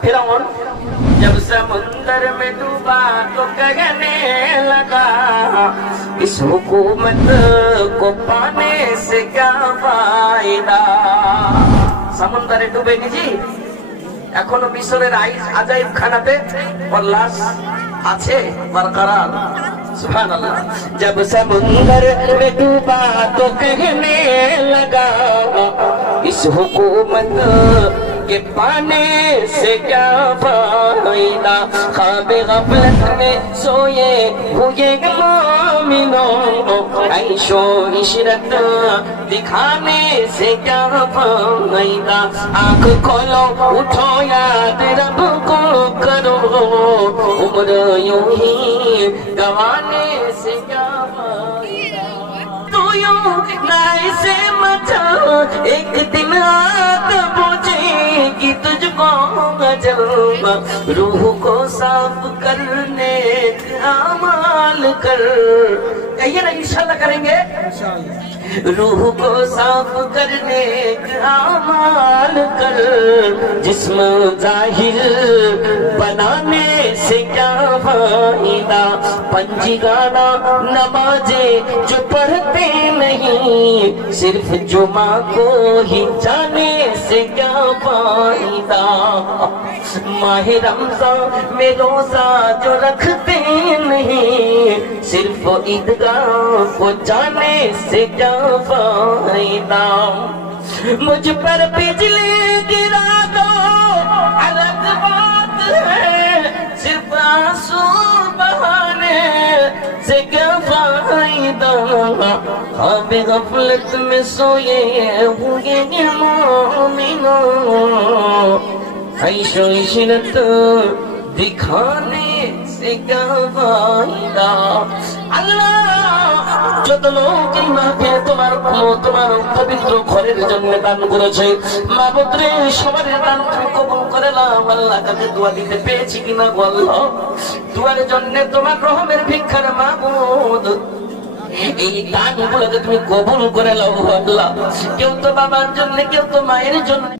फिरौन जब समुंदर में डूबा तो कहने लगा इस हुकूमत को पाने से क्या फायदा। समुंदरे डूबे গেছি এখনো মিশরের আজাইব খানাতে ওর লাশ আছে বরকরার। सुभान अल्लाह। जब समुंदर में डूबा तो कहने लगा इस हुकूमत के पाने से क्या फायदा। ख्वाब गफलत में सोए हुए मोमिनों ऐशो इशरत दिखाने से क्या फायदा। आँख खोलो उठो याद रब को करो उम्र यूं ही गवाने से क्या फायदा। तू यूं ना इसे मत एक दिन आग पूछेगी तुझको अजल। रूह को साफ करने अमाल कर। कहिए ना इंशाल्लाह करेंगे। रूह को साफ करने अमाल कर। जिस्म जाहिर बनाने से क्या फायदा। पंजीगाना नमाजे जो पढ़ते नहीं सिर्फ जुमा को ही जाने से क्या फायदा। माह रमजान में रोजा जो रखते नहीं सिर्फ ईदगाह को जाने से क्या फायदा। मुझ पर बिजली गिरा दो अलग बात है सिर्फ आंसू बहाने से क्या फायदा। ख्वाब गफलत में सोए हुए मोमिनों ऐशो इशरत दिखाने से क्या फायदा। अल्लाह যত লোক এই মাহফিলে তোমার পবিত্র ঘরের জন্য দান করেছে মাবুদ রে সবার দান তুমি কবুল করে নাও। আল্লাহ কাছে দোয়া দিতে পেয়েছি কিনা গো আল্লাহ দুয়ার জন্য তোমার রহমের ভিক্ষার মাবুদ এই দানগুলোকে তুমি কবুল করে নাও আল্লাহ। কেউ তো বাবার জন্য কেউ তো মায়ের জন্য